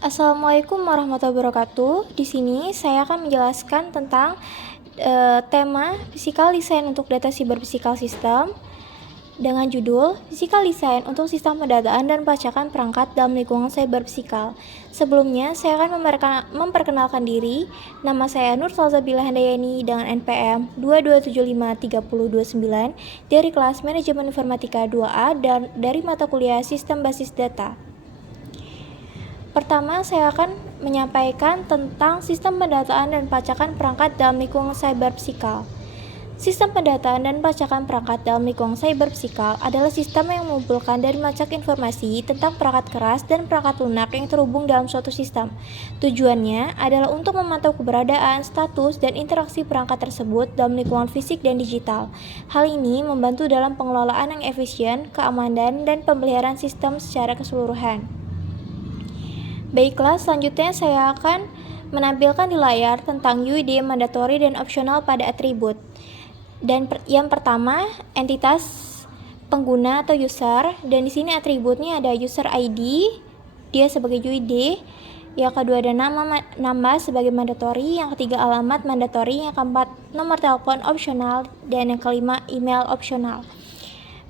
Assalamualaikum warahmatullahi wabarakatuh. Di sini saya akan menjelaskan tentang tema Physical Design untuk Data Cyber Physical System dengan judul Physical Design untuk Sistem Pendataan dan Pelacakan Perangkat dalam Lingkungan Cyber Physical. Sebelumnya, saya akan memperkenalkan diri. Nama saya Nur Salsabila Handayani dengan NPM 22753029 dari kelas Manajemen Informatika 2A dan dari mata kuliah Sistem Basis Data. Pertama, saya akan menyampaikan tentang sistem pendataan dan pelacakan perangkat dalam lingkungan cyber physical. Sistem pendataan dan pelacakan perangkat dalam lingkungan cyber physical adalah sistem yang mengumpulkan dan melacak informasi tentang perangkat keras dan perangkat lunak yang terhubung dalam suatu sistem. Tujuannya adalah untuk memantau keberadaan, status, dan interaksi perangkat tersebut dalam lingkungan fisik dan digital. Hal ini membantu dalam pengelolaan yang efisien, keamanan, dan pemeliharaan sistem secara keseluruhan. Baiklah, selanjutnya saya akan menampilkan di layar tentang UID mandatori dan opsional pada atribut. Dan yang pertama, entitas pengguna atau user, dan di sini atributnya ada user ID, dia sebagai UID. Yang kedua ada nama sebagai mandatori, yang ketiga alamat mandatori, yang keempat nomor telepon opsional, dan yang kelima email opsional.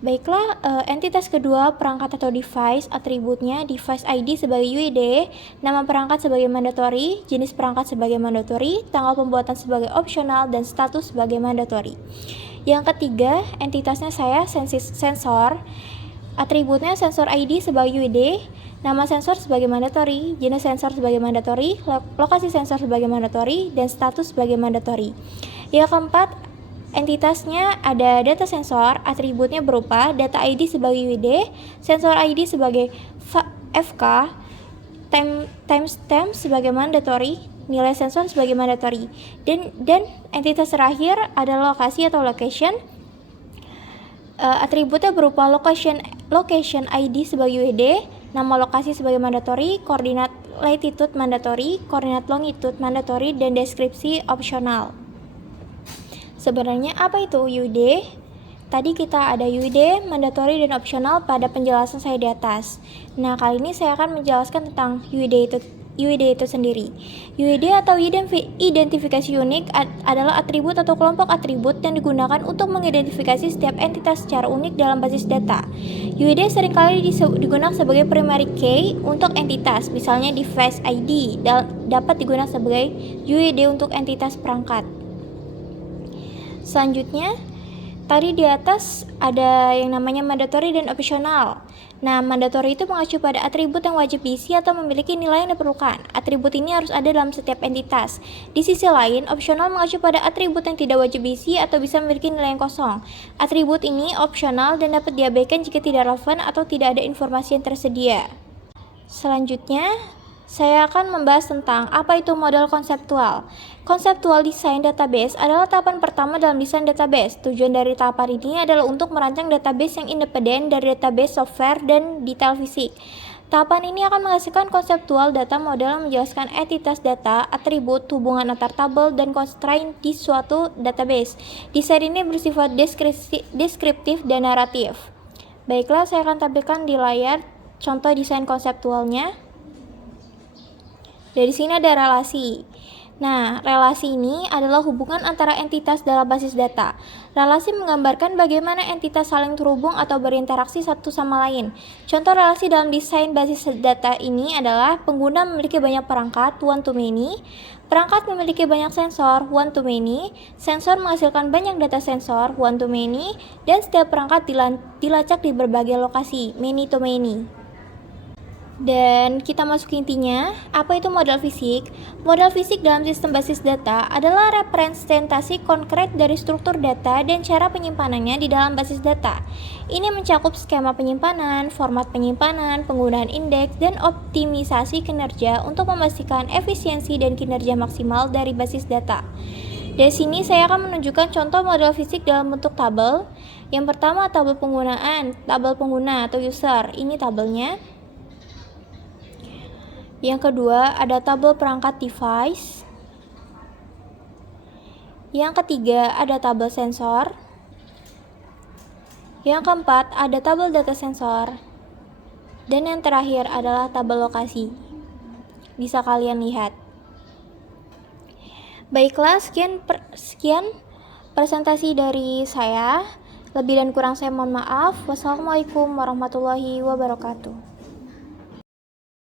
Baiklah, entitas kedua perangkat atau device, atributnya device ID sebagai UID, nama perangkat sebagai mandatori, jenis perangkat sebagai mandatori, tanggal pembuatan sebagai opsional, dan status sebagai mandatori. Yang ketiga, entitasnya saya sensor, atributnya sensor ID sebagai UID, nama sensor sebagai mandatori, jenis sensor sebagai mandatori, lokasi sensor sebagai mandatori, dan status sebagai mandatori. Yang keempat, entitasnya ada data sensor, atributnya berupa data ID sebagai UID, sensor ID sebagai FK, timestamp sebagai mandatory, nilai sensor sebagai mandatory, dan entitas terakhir adalah lokasi atau location. Atributnya berupa location ID sebagai UID, nama lokasi sebagai mandatory, koordinat latitude mandatory, koordinat longitude mandatory, dan deskripsi opsional. Sebenarnya apa itu UID? Tadi kita ada UID, mandatori, dan opsional pada penjelasan saya di atas. Nah, kali ini saya akan menjelaskan tentang UID itu sendiri. UID atau identifikasi unik adalah atribut atau kelompok atribut yang digunakan untuk mengidentifikasi setiap entitas secara unik dalam basis data. UID seringkali digunakan sebagai primary key untuk entitas, misalnya device ID dapat digunakan sebagai UID untuk entitas perangkat. Selanjutnya, tadi di atas ada yang namanya mandatory dan opsional. Nah, mandatory itu mengacu pada atribut yang wajib diisi atau memiliki nilai yang diperlukan. Atribut ini harus ada dalam setiap entitas. Di sisi lain, opsional mengacu pada atribut yang tidak wajib diisi atau bisa memiliki nilai yang kosong. Atribut ini opsional dan dapat diabaikan jika tidak relevan atau tidak ada informasi yang tersedia. Selanjutnya, saya akan membahas tentang apa itu model konseptual. Konseptual design database adalah tahapan pertama dalam desain database. Tujuan dari tahapan ini adalah untuk merancang database yang independen dari database software dan detail fisik. Tahapan ini akan menghasilkan konseptual data model yang menjelaskan entitas data, atribut, hubungan antar tabel, dan constraint di suatu database. Desain ini bersifat deskriptif dan naratif. Baiklah, saya akan tampilkan di layar contoh desain konseptualnya. Dari sini ada relasi. Nah, relasi ini adalah hubungan antara entitas dalam basis data. Relasi menggambarkan bagaimana entitas saling terhubung atau berinteraksi satu sama lain. Contoh relasi dalam desain basis data ini adalah pengguna memiliki banyak perangkat, one to many, perangkat memiliki banyak sensor, one to many, sensor menghasilkan banyak data sensor, one to many, dan setiap perangkat dilacak di berbagai lokasi, many to many. Dan kita masuk intinya, apa itu model fisik? Model fisik dalam sistem basis data adalah representasi konkret dari struktur data dan cara penyimpanannya di dalam basis data. Ini mencakup skema penyimpanan, format penyimpanan, penggunaan indeks, dan optimisasi kinerja untuk memastikan efisiensi dan kinerja maksimal dari basis data. Dari sini saya akan menunjukkan contoh model fisik dalam bentuk tabel. Yang pertama, tabel penggunaan, tabel pengguna atau user. Ini tabelnya. Yang kedua, ada tabel perangkat device. Yang ketiga, ada tabel sensor. Yang keempat, ada tabel data sensor. Dan yang terakhir adalah tabel lokasi. bisa kalian lihat. Baiklah, sekian presentasi dari saya. Lebih dan kurang saya mohon maaf. Wassalamualaikum warahmatullahi wabarakatuh.